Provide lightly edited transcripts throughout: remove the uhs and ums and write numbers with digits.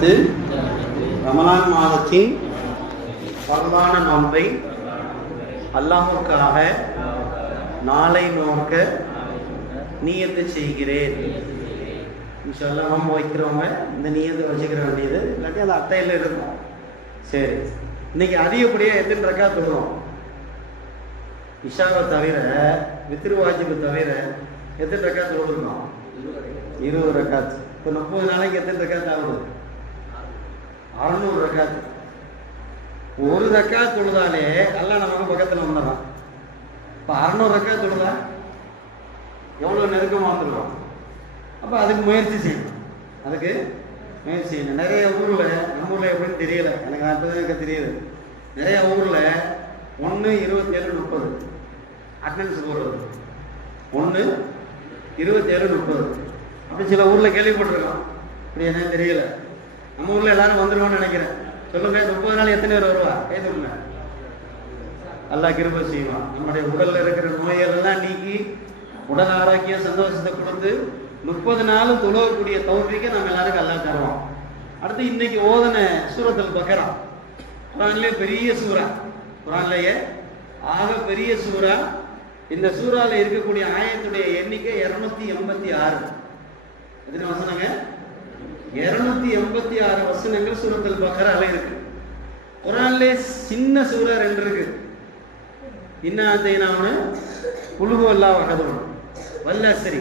ரமலான் மாதத்தின் பரவான நோன்பை அல்லாஹ்வுக்காக நாளை நோக்க நியத்து செய்கிறேன். இன்ஷால்லாஹ் நோன்பு வைக்கிறவங்க இந்த நியத்தை வச்சுக்கிற வேண்டியது, இல்லாட்டி அது அட்டையில் இருக்கும். சரி, இன்னைக்கு அதிகப்படியாக எத்தனை ரக்காத் தொழுகிறோம்? இஷாவை தவிர, வித்ரு வாஜிபை தவிர எத்தனை ரக்காத் தொழுகிறோம்? 20 ரக்காத். இப்போ 30 நாளைக்கு எத்தனை ரக்காத் ஆகுது? 600 ரக்காத். ஒரு ரக்காத் தொழுதாலே எல்லாம் நமக்கு பக்கத்தில் வந்துடுறான். இப்போ 600 ரக்காத் தொழுதா எவ்வளோ நெருக்கமாக வந்துடுவோம். அப்போ அதுக்கு முயற்சி செய்யணும், அதுக்கு முயற்சி செய்யணும். நிறைய ஊரில், நம்ம ஊரில் எப்படின்னு தெரியல, எனக்கு அப்போதான் எனக்கு தெரியுது. நிறைய ஊரில் 1, 27, 30 அட்டண்டன்ஸ் போடுறது. 1, 27, 30 அப்படி சில ஊரில் கேள்விப்பட்டிருக்கோம். அப்படி என்னன்னு தெரியல. நம்ம ஊரில் எல்லாரும் வந்துடுவோம்னு நினைக்கிறேன். சொல்லுங்க, 30 நாள் எத்தனை பேர் வருவா? கை சொல்லுங்க. அல்லாஹ் கிருபை செய்வான். நம்முடைய உடலில் இருக்கிற நோய்களெல்லாம் நீக்கி உடல் ஆரோக்கியம் சந்தோஷத்தை கொடுத்து 30 நாளும் தொழக்கூடிய தௌஃபீக்கை நம்ம எல்லாருக்கும் அல்லாஹ் தருவோம். அடுத்து இன்னைக்கு ஓதன சூரத்துல் பக்ரா, குர்ஆன்லயே பெரிய சூரா, குர்ஆன்லயே ஆக பெரிய சூரா. இந்த சூறால இருக்கக்கூடிய ஆயத்துடைய எண்ணிக்கை 286. எத்தனை வசனங்க? 286 வசனங்கள் சூரத்துல் பக்ரால இருக்கு. குர்ஆன்லயே சின்ன சூரா 2 இருக்கு. இன்னா அதைனாவுன்னு குல் ஹுவல்லாஹு அஹத், வல்லஸ்ரி.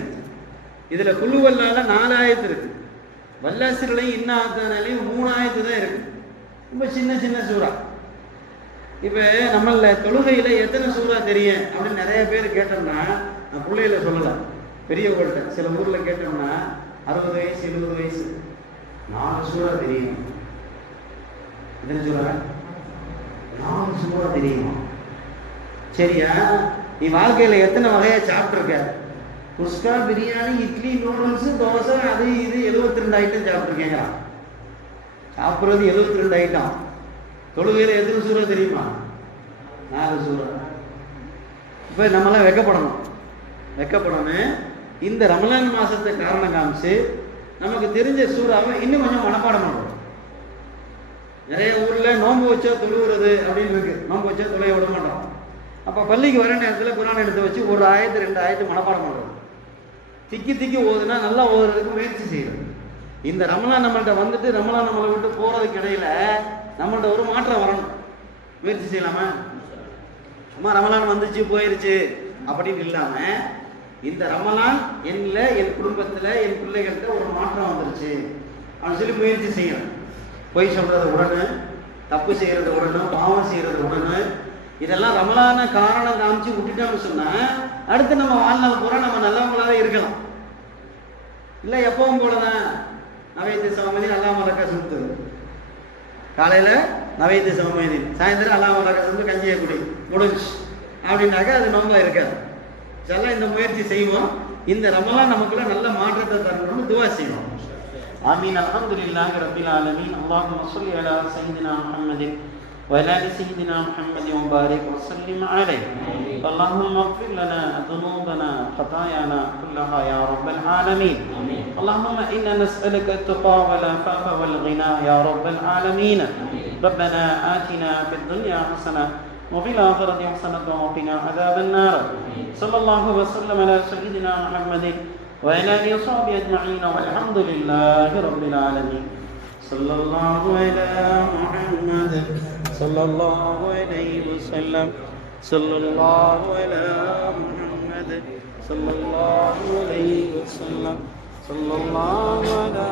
இதுல குல் ஹுவல்லாஹ்ல 4 ஆயத்து இருக்கு. வல்லஸ்ரிலையும் இன்னா அதைனாலையும் 3 ஆயத்து தான் இருக்கு. ரொம்ப சின்ன சின்ன சூரா. இப்போ நம்மள தொழுகையில எத்தனை சூறா தெரியும் அப்படின்னு நிறைய பேர் கேட்டோம்னா, நான் பிள்ளையில சொல்லலாம், பெரியவங்கள்ட்ட சில ஊர்ல கேட்டோம்னா 60 வயசு 70 வயசு 4 சூறா தெரியும். எத்தனை சூறா? 4 சூறா தெரியுமா? சரியா? நீ வாழ்க்கையில எத்தனை வகையா சாப்பிட்டுருக்க? குஸ்கா, பிரியாணி, இட்லி, நூடுல்ஸ், தோசை, அது இது 72 ஐட்டம் சாப்பிட்ருக்கீங்களா? சாப்பிட்றது 72 ஐட்டம். தொழுகையில் எத்தனை சூறா தெரியுமா? 4 சூறா. இப்போ நம்மளாம் வெக்கப்படணும். இந்த ரமலான் மாசத்தை காரணம் காமிச்சு நமக்கு தெரிஞ்ச சூறாவை இன்னும் கொஞ்சம் மனப்பாடம் பண்ணுறோம். நிறைய ஊரில் நோன்பு வச்சா தொழுகிறது அப்படின்னு இருக்கு. நோன்பு வச்சா தொலைய விட மாட்டோம். அப்போ பள்ளிக்கு வர நேரத்தில் குர்ஆன் எடுத்து வச்சு ஒரு ஆயத்து 2 ஆயத்து மனப்பாடம் பண்ணுறோம். திக்கி ஓதுனா நல்லா ஓதுறதுக்கு முயற்சி செய்யணும். இந்த ரமலான் நம்மள்கிட்ட வந்துட்டு ரமலான் நம்மளை விட்டு போகிறதுக்கு இடையில நம்மள்ட்ட ஒரு மாற்றம் வரணும். முயற்சி செய்யலாமா? சும்மா ரமலான் வந்துச்சு போயிருச்சு அப்படின்னு இல்லாமல், இந்த ரமலான் என்னில், என் குடும்பத்தில், என் பிள்ளைகள்கிட்ட ஒரு மாற்றம் வந்துருச்சு அப்படின்னு சொல்லி முயற்சி செய்யணும். பொய் சொல்கிறது உடனே, தப்பு செய்கிறது உடனே, பாவம் செய்கிறது உடனே, இதெல்லாம் ரமலான காரணம் காமிச்சு விட்டுட்டோம்னு சொன்னால் அடுத்து நம்ம வாழ்நாள் பூரா நம்ம நல்லவங்களாக இருக்கலாம். இல்லை எப்பவும் போலதான் நவைத்து சமமதி அல்லாஹ் மலக்கா சுத்து, காலையில் நவைத்து சமமதி, சாயந்தரம் அல்லாஹ் மலக்கா சுத்து கஞ்சியை குடி முடிஞ்சு அப்படின்னாக்கா அது நோம்பா இருக்காது. இதெல்லாம் இந்த முயற்சி செய்வோம். இந்த ரமலான் நமக்குள்ள நல்ல மாற்றத்தை தரணும்னு துவா செய்வோம். ஆமீன். அல்ஹம்துலில்லாஹி ரப்பில் ஆலமீன். அல்லாஹும்ம ஸல்லி அலா சய்யிதினா முஹம்மதின் وعلى آل سيدنا محمد وبارك وسلم عليه. اللهم اغفر لنا ذنوبنا خطايانا كلها يا رب العالمين. اللهم إنا نسألك التقى والعفاف والغنى يا رب العالمين. ربنا آتنا في الدنيا حسنة وفي الآخرة حسنة وقنا عذاب النار. صلى الله وسلم على سيدنا محمد وعلى آله وصحبه أجمعين والحمد لله رب العالمين. صلى الله على محمد صلى الله عليه وسلم. صلى الله على محمد صلى الله عليه وسلم. صلى الله على